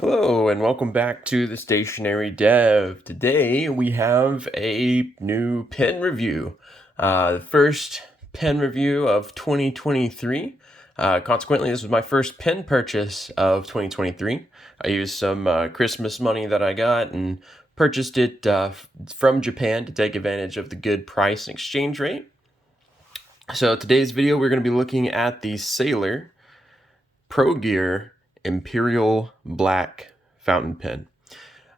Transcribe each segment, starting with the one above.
Hello and welcome back to the Stationary Dev. Today we have a new pen review. The first pen review of 2023. Consequently, this was my first pen purchase of 2023. I used some Christmas money that I got and purchased it from Japan to take advantage of the good price and exchange rate. So today's video we're going to be looking at the Sailor Pro Gear Imperial Black fountain pen.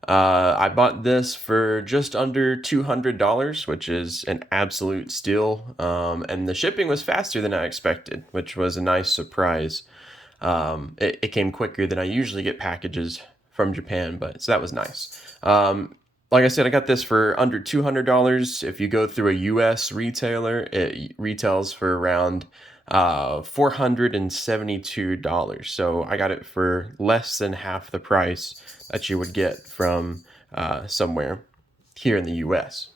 I bought this for just under $200, which is an absolute steal. And the shipping was faster than I expected, which was a nice surprise. It came quicker than I usually get packages from Japan, but so that was nice. Like I said, I got this for under $200. If you go through a US retailer, it retails for around $472. So I got it for less than half the price that you would get from somewhere here in the US.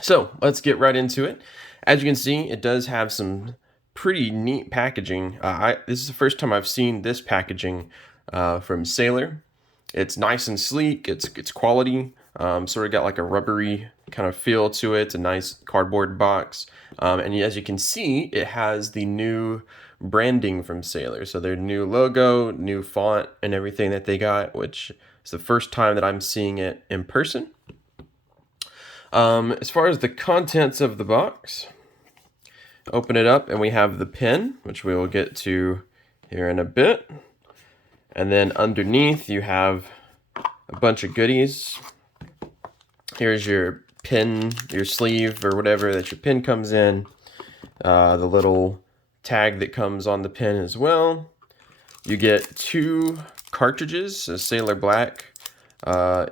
So let's get right into it. As you can see, it does have some pretty neat packaging. This is the first time I've seen this packaging from Sailor. It's nice and sleek. It's quality. Sort of got like a rubbery kind of feel to it. A nice cardboard box. And as you can see, it has the new branding from Sailor. So their new logo, new font, and everything that they got, which is the first time that I'm seeing it in person. As far as the contents of the box, open it up and we have the pen, which we will get to here in a bit. And then underneath you have a bunch of goodies. Here's your pin, your sleeve or whatever that your pin comes in. The little tag that comes on the pin as well. You get 2 cartridges, a Sailor Black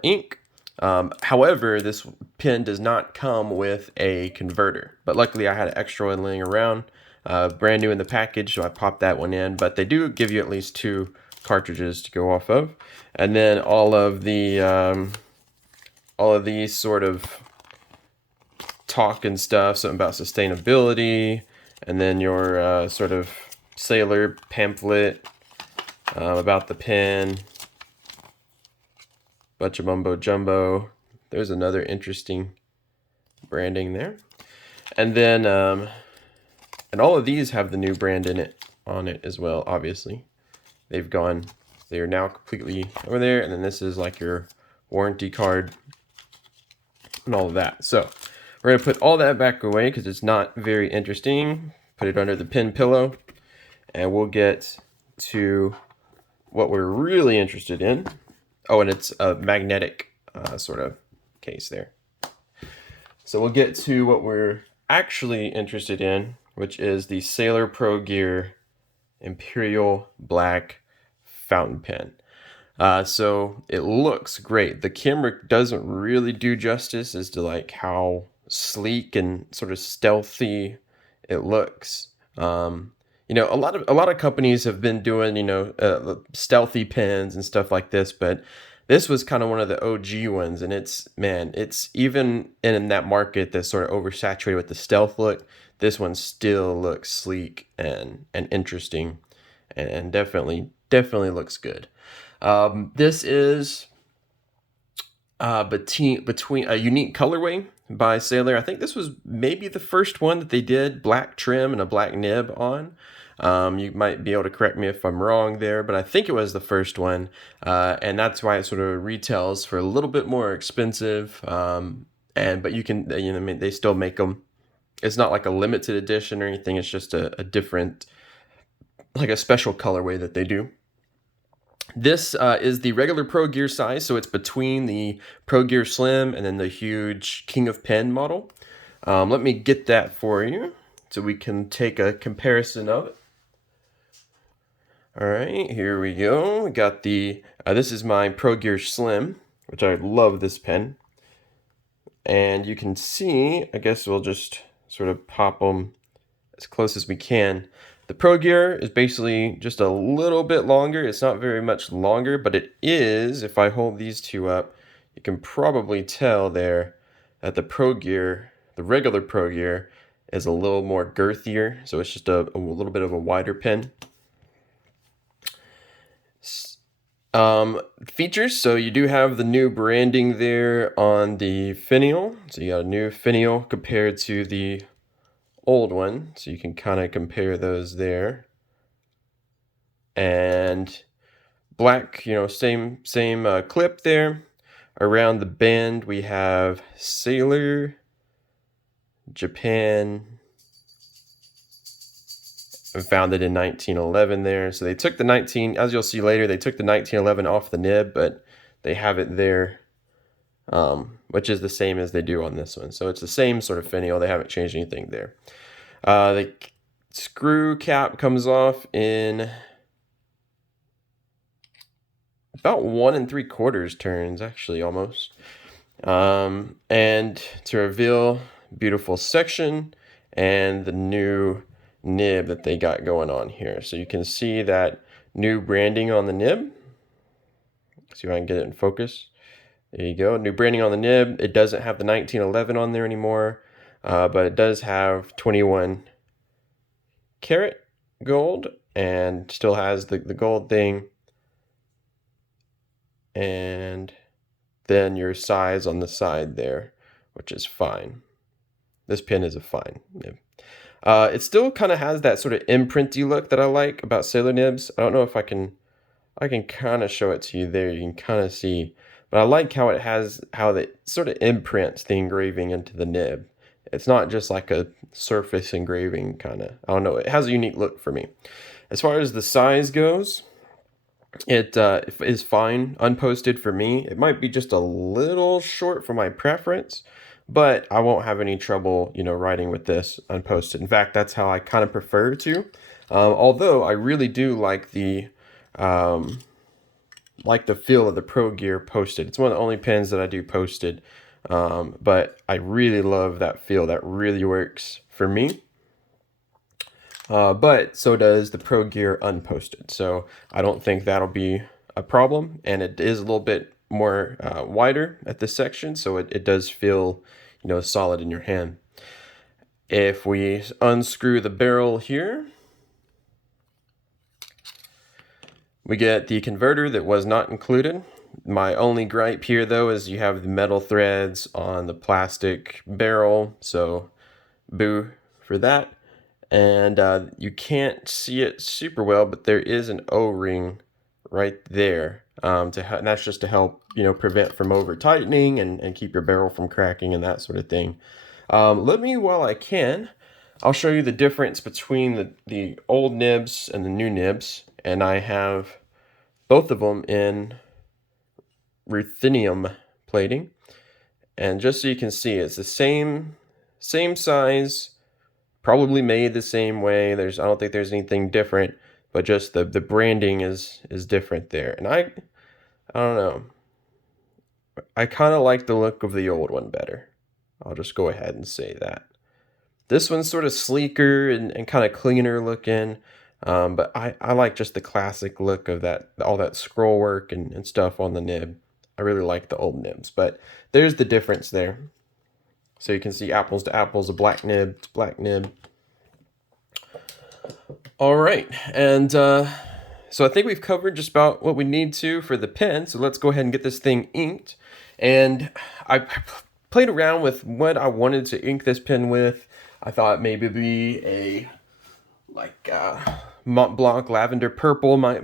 ink. However, this pen does not come with a converter, but luckily I had an extra one laying around, brand new in the package, so I popped that one in. But they do give you at least 2 cartridges to go off of, and then all of these sort of talk and stuff, something about sustainability, and then your sort of Sailor pamphlet about the pen. Bunch of mumbo jumbo. There's another interesting branding there, and then and all of these have the new brand on it as well. Obviously, they are now completely over there, and then this is like your warranty card and all of that. So we're gonna put all that back away because it's not very interesting. Put it under the pen pillow, and we'll get to what we're really interested in. Oh, and it's a magnetic sort of case there. So we'll get to what we're actually interested in, which is the Sailor Pro Gear Imperial Black fountain pen. So it looks great. The camera doesn't really do justice as to like how sleek and sort of stealthy it looks. A lot of companies have been doing, stealthy pens and stuff like this, but this was kind of one of the OG ones, and it's even in that market that's sort of oversaturated with the stealth look. This one still looks sleek and interesting, and definitely looks good. This is between a unique colorway by Sailor. I think this was maybe the first one that they did black trim and a black nib on. You might be able to correct me if I'm wrong there, but I think it was the first one, and that's why it sort of retails for a little bit more expensive. But you can, they still make them. It's not like a limited edition or anything. It's just a different, like a special colorway that they do. This is the regular Pro Gear size, so it's between the Pro Gear Slim and then the huge King of Pen model. Let me get that for you so we can take a comparison of it. All right, here we go. We got this is my Pro Gear Slim, which I love this pen. And you can see, I guess we'll just sort of pop them as close as we can. The Pro Gear is basically just a little bit longer. It's not very much longer, but it is, if I hold these two up, you can probably tell there that the Pro Gear, the regular Pro Gear, is a little more girthier. So it's just a little bit of a wider pen. Features, so you do have the new branding there on the finial. So you got a new finial compared to the old one. So you can kind of compare those there. And black, same clip there. Around the band we have Sailor, Japan, founded in 1911 there. So they took the as you'll see later, they took the 1911 off the nib, but they have it there, which is the same as they do on this one. So it's the same sort of finial. They haven't changed anything there. The screw cap comes off in about 1 3/4 turns, actually, almost. And to reveal beautiful section and the new nib that they got going on here. So you can see that new branding on the nib. See if I can get it in focus. There you go. New branding on the nib. It doesn't have the 1911 on there anymore, but it does have 21 karat gold and still has the gold thing. And then your size on the side there, which is fine. This pin is a fine nib. It still kind of has that sort of imprinty look that I like about sailor nibs. I don't know if I can kind of show it to you there. You can kind of see, but I like how it sort of imprints the engraving into the nib. It's not just like a surface engraving kind of. I don't know. It has a unique look for me. As far as the size goes, it is fine unposted for me. It might be just a little short for my preference, but I won't have any trouble, writing with this unposted. In fact, that's how I kind of prefer to. Although I really do like the feel of the Pro Gear posted. It's one of the only pens that I do posted, but I really love that feel. That really works for me. But so does the Pro Gear unposted. So I don't think that'll be a problem. And it is a little bit more wider at this section. So it does feel, solid in your hand. If we unscrew the barrel here, we get the converter that was not included. My only gripe here, though, is you have the metal threads on the plastic barrel. So boo for that. And you can't see it super well, but there is an O-ring right there. And that's just to help, prevent from over tightening and keep your barrel from cracking and that sort of thing. While I can, I'll show you the difference between the old nibs and the new nibs. And I have both of them in ruthenium plating. And just so you can see, it's the same size, probably made the same way. I don't think there's anything different, but just the branding is different there. And I don't know. I kind of like the look of the old one better. I'll just go ahead and say that. This one's sort of sleeker and kind of cleaner looking. But I like just the classic look of all that scroll work and stuff on the nib. I really like the old nibs, but there's the difference there. So you can see apples to apples, a black nib to black nib. All right, and so I think we've covered just about what we need to for the pen. So let's go ahead and get this thing inked. And I played around with what I wanted to ink this pen with. I thought maybe it'd be a Mont Blanc lavender purple might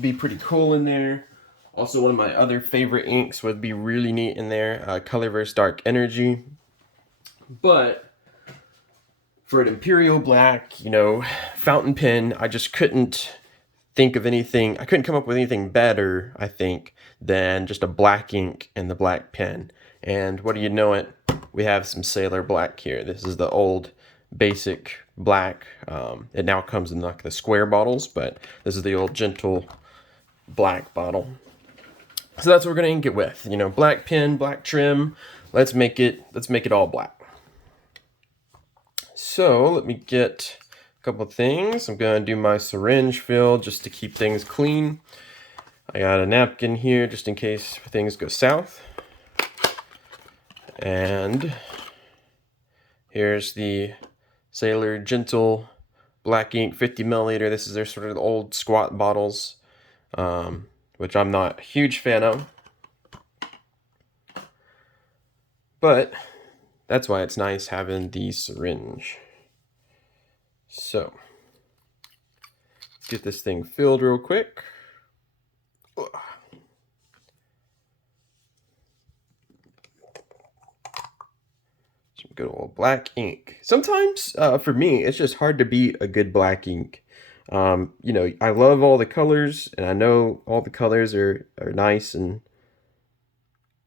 be pretty cool in there. Also, one of my other favorite inks would be really neat in there, Colorverse Dark Energy. But for an Imperial black, fountain pen, I just couldn't think of anything. I couldn't come up with anything better, I think, than just a black ink and the black pen. And what do you know it? We have some Sailor Black here. This is the old basic black. It now comes in like the square bottles, but this is the old gentle black bottle. So that's what we're gonna ink it with. Black pen, black trim. Let's make it all black. So let me get a couple of things. I'm gonna do my syringe fill just to keep things clean. I got a napkin here just in case things go south. And here's the Sailor Gentle Black Ink 50 milliliter. This is their sort of old squat bottles. which I'm not a huge fan of. But that's why it's nice having the syringe. So, get this thing filled real quick. Some good old black ink. Sometimes, for me, it's just hard to beat a good black ink. You know, I love all the colors, and I know all the colors are nice and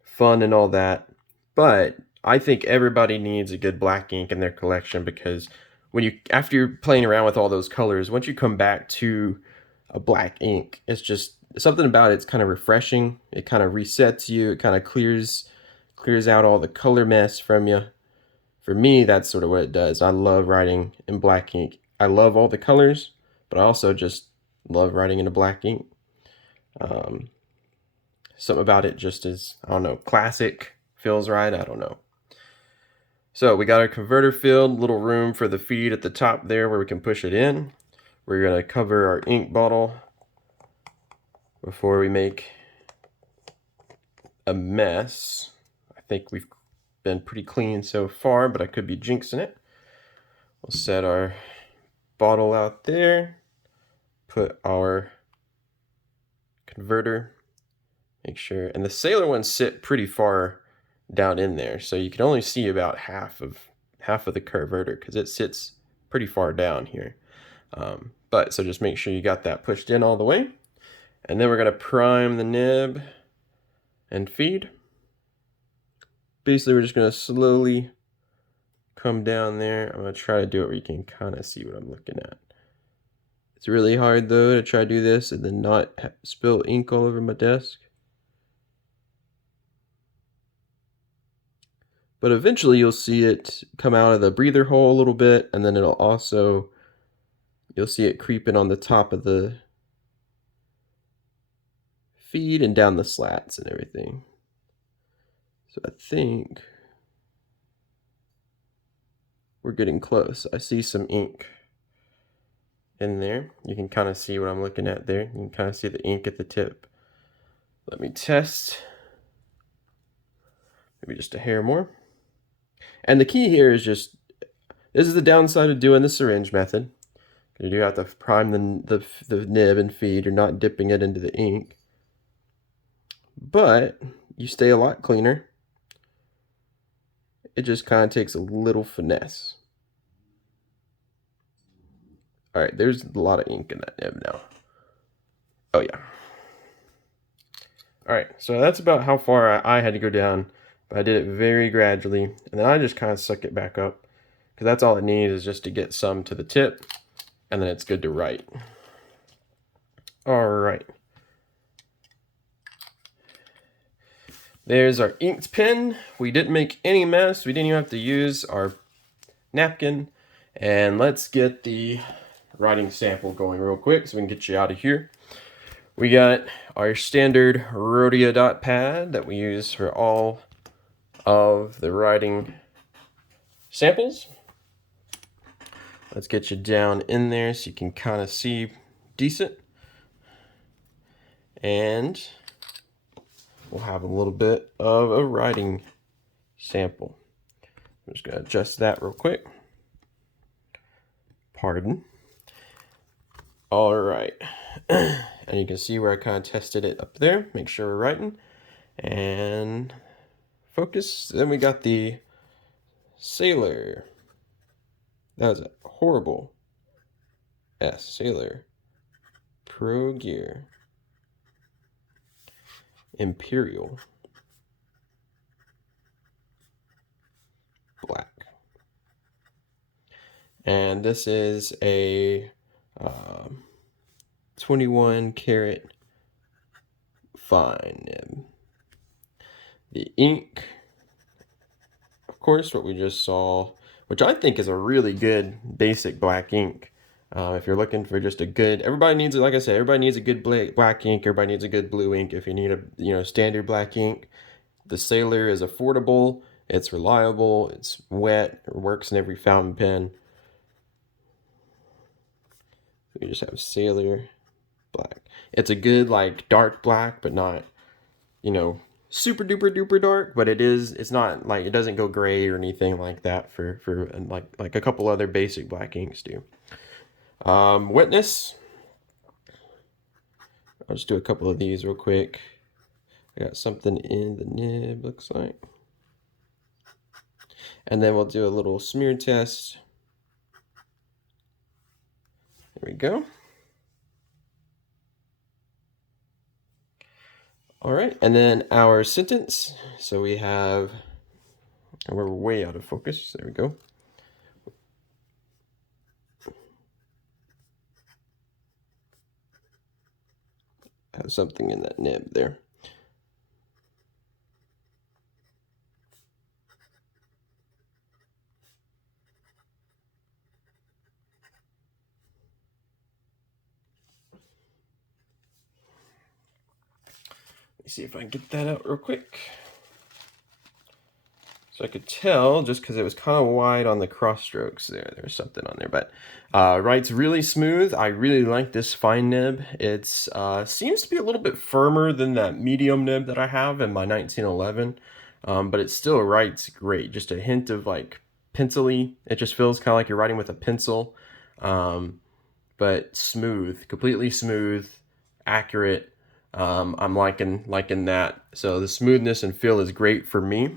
fun and all that, but I think everybody needs a good black ink in their collection, because when you, after you're playing around with all those colors, once you come back to a black ink, it's just something about it's kind of refreshing. It kind of resets you. It kind of clears out all the color mess from you. For me, that's sort of what it does. I love writing in black ink. I love all the colors, but I also just love writing in a black ink. Something about it just is, I don't know, classic, feels right, I don't know. So we got our converter filled, little room for the feed at the top there where we can push it in. We're going to cover our ink bottle before we make a mess. I think we've been pretty clean so far, but I could be jinxing it. We'll set our bottle out there, put our converter, make sure, and the sailor ones sit pretty far down in there, so you can only see about half of the converter because it sits pretty far down here. But so just make sure you got that pushed in all the way, and then we're going to prime the nib and feed. Basically, we're just going to slowly come down there. I'm going to try to do it where you can kind of see what I'm looking at. It's really hard though to try to do this and then not spill ink all over my desk. But eventually you'll see it come out of the breather hole a little bit, and then it'll also, you'll see it creeping on the top of the feed and down the slats and everything. So I think we're getting close. I see some ink in there. You can kind of see what I'm looking at there. You can kind of see the ink at the tip. Let me test. Maybe just a hair more. And the key here is just, this is the downside of doing the syringe method. You do have to prime the nib and feed. You're not dipping it into the ink. But you stay a lot cleaner. It just kind of takes a little finesse. All right, there's a lot of ink in that nib now. Oh yeah. All right, so that's about how far I had to go down, but I did it very gradually, and then I just kind of suck it back up, because that's all it needs is just to get some to the tip, and then it's good to write. All right. There's our inked pen. We didn't make any mess. We didn't even have to use our napkin. And let's get the writing sample going real quick so we can get you out of here. We got our standard Rhodia dot pad that we use for all of the writing samples. Let's get you down in there so you can kind of see decent. And we'll have a little bit of a writing sample. I'm just going to adjust that real quick. Pardon. All right. And you can see where I kind of tested it up there. Make sure we're writing. And focus. Then we got the sailor. That was a horrible S. Sailor. Pro Gear. Imperial. Black. And this is a 21 karat fine nib. The ink, of course, what we just saw, which I think is a really good basic black ink. If you're looking for just a good, everybody needs it. Like I said, everybody needs a good black ink. Everybody needs a good blue ink. If you need a standard black ink, the Sailor is affordable. It's reliable. It's wet. It works in every fountain pen. We just have Sailor black. It's a good like dark black, but not, you know, super duper duper dark, but it's not like, it doesn't go gray or anything like that for like a couple other basic black inks do. Wetness, I'll just do a couple of these real quick. I got something in the nib, looks like. And then we'll do a little smear test. There we go. All right, and then our sentence. So we have, and we're way out of focus. There we go. Have something in that nib there. Let me see if I can get that out real quick. So I could tell just because it was kind of wide on the cross strokes there. There's something on there, but writes really smooth. I really like this fine nib. It's seems to be a little bit firmer than that medium nib that I have in my 1911, but it still writes great. Just a hint of like pencil-y. It just feels kind of like you're writing with a pencil, but smooth, completely smooth, accurate. I'm liking that. So the smoothness and feel is great for me.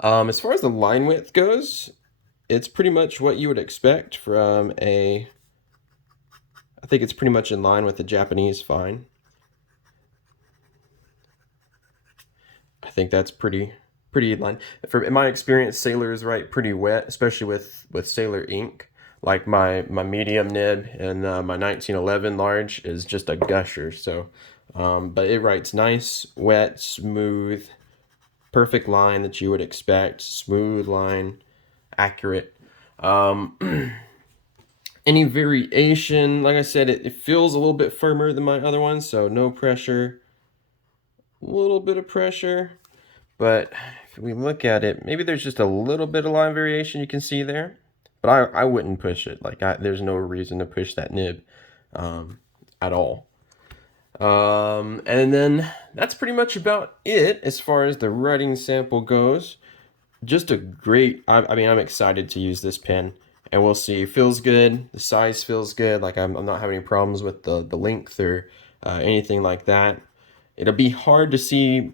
As far as the line width goes, it's pretty much what you would expect from I think it's pretty much in line with the Japanese fine. I think that's pretty in line. In my experience, sailors write pretty wet, especially with sailor ink. Like my medium nib and my 1911 large is just a gusher. So, but it writes nice, wet, smooth, perfect line that you would expect. Smooth line, accurate. Any variation, like I said, it feels a little bit firmer than my other ones, so no pressure. A little bit of pressure, but if we look at it, maybe there's just a little bit of line variation you can see there. But I wouldn't push it. Like there's no reason to push that nib at all. And then that's pretty much about it as far as the writing sample goes. Just a great, I mean, I'm excited to use this pen, and we'll see. It feels good. The size feels good. Like I'm not having any problems with the length or anything like that. It'll be hard to see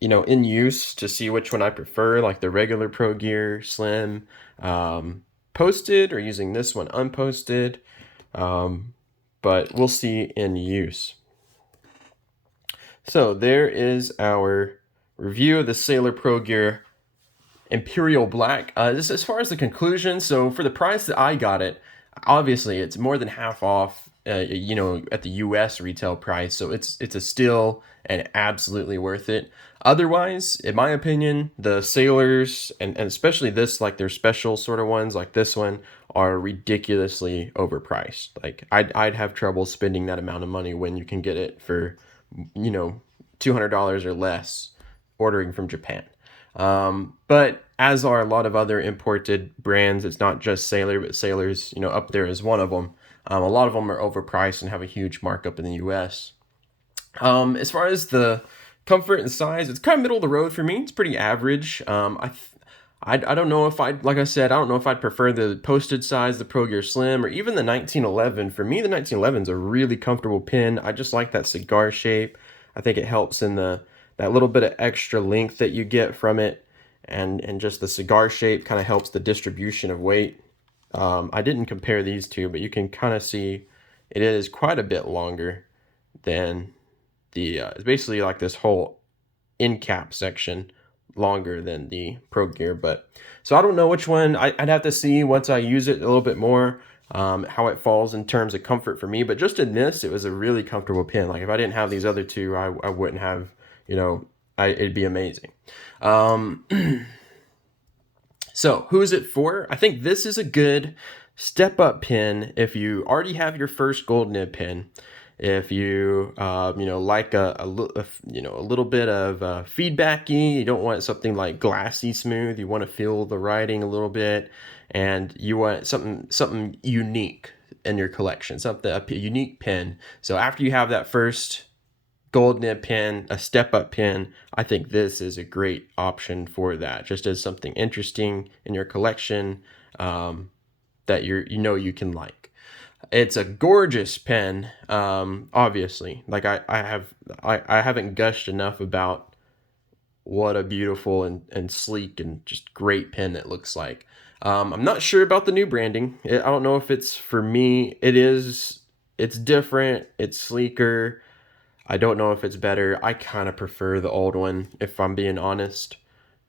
in use to see which one I prefer, like the regular Pro Gear Slim posted or using this one unposted. But we'll see in use. So there is our review of the Sailor Pro Gear Imperial Black. This as far as the conclusion. So for the price that I got it, obviously it's more than half off. At the U.S. retail price, so it's a steal and absolutely worth it. Otherwise, in my opinion, the sailors and especially this, like their special sort of ones, like this one, are ridiculously overpriced. Like I'd have trouble spending that amount of money when you can get it for, $200 or less, ordering from Japan. But as are a lot of other imported brands, it's not just Sailor, but Sailor's, up there is one of them. A lot of them are overpriced and have a huge markup in the US. As far as the comfort and size, it's kind of middle of the road for me. It's pretty average. I don't know if like I said, I don't know if I'd prefer the posted size, the Pro Gear Slim, or even the 1911. For me, the 1911 is a really comfortable pen. I just like that cigar shape. I think it helps in that little bit of extra length that you get from it, and just the cigar shape kind of helps the distribution of weight. I didn't compare these two, but you can kind of see it is quite a bit longer than it's basically like this whole end cap section longer than the Pro Gear. But so I don't know which one. I'd have to see once I use it a little bit more, how it falls in terms of comfort for me. But just in this, it was a really comfortable pen. Like if I didn't have these other two, I wouldn't have, it'd be amazing. So who is it for? I think this is a good step up pen if you already have your first gold nib pen. If you like a little bit of feedbacky, you don't want something like glassy smooth. You want to feel the writing a little bit, and you want something unique. in your collection, something, a unique pin. So after you have that first gold nib pin, a step-up pin, I think this is a great option for that, just as something interesting in your collection that you can like. It's a gorgeous pen, obviously. Like I haven't gushed enough about what a beautiful and sleek and just great pen it looks like. I'm not sure about the new branding. I don't know if it's for me. It's different. It's sleeker. I don't know if it's better. I kind of prefer the old one, if I'm being honest.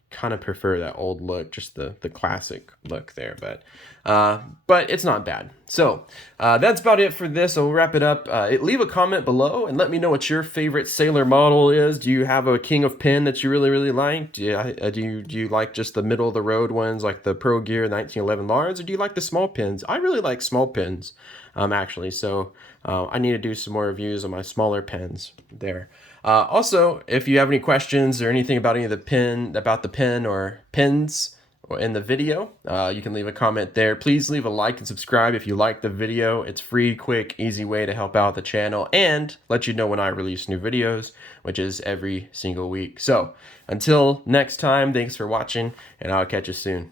Kind of prefer that old look, just the classic look there, but it's not bad. So that's about it for this. I'll wrap it up. Leave a comment below and let me know what your favorite Sailor model is. Do you have a King of Pen that you really like? Do you like just the middle of the road ones like the Pro Gear 1911 Lars, or do you like the small pens? I really like small pens, actually. So I need to do some more reviews on my smaller pens there. Also, if you have any questions or anything about any of the pen or pins in the video, you can leave a comment there. Please leave a like and subscribe if you like the video. It's free, quick, easy way to help out the channel and let you know when I release new videos, which is every single week. So until next time, thanks for watching, and I'll catch you soon.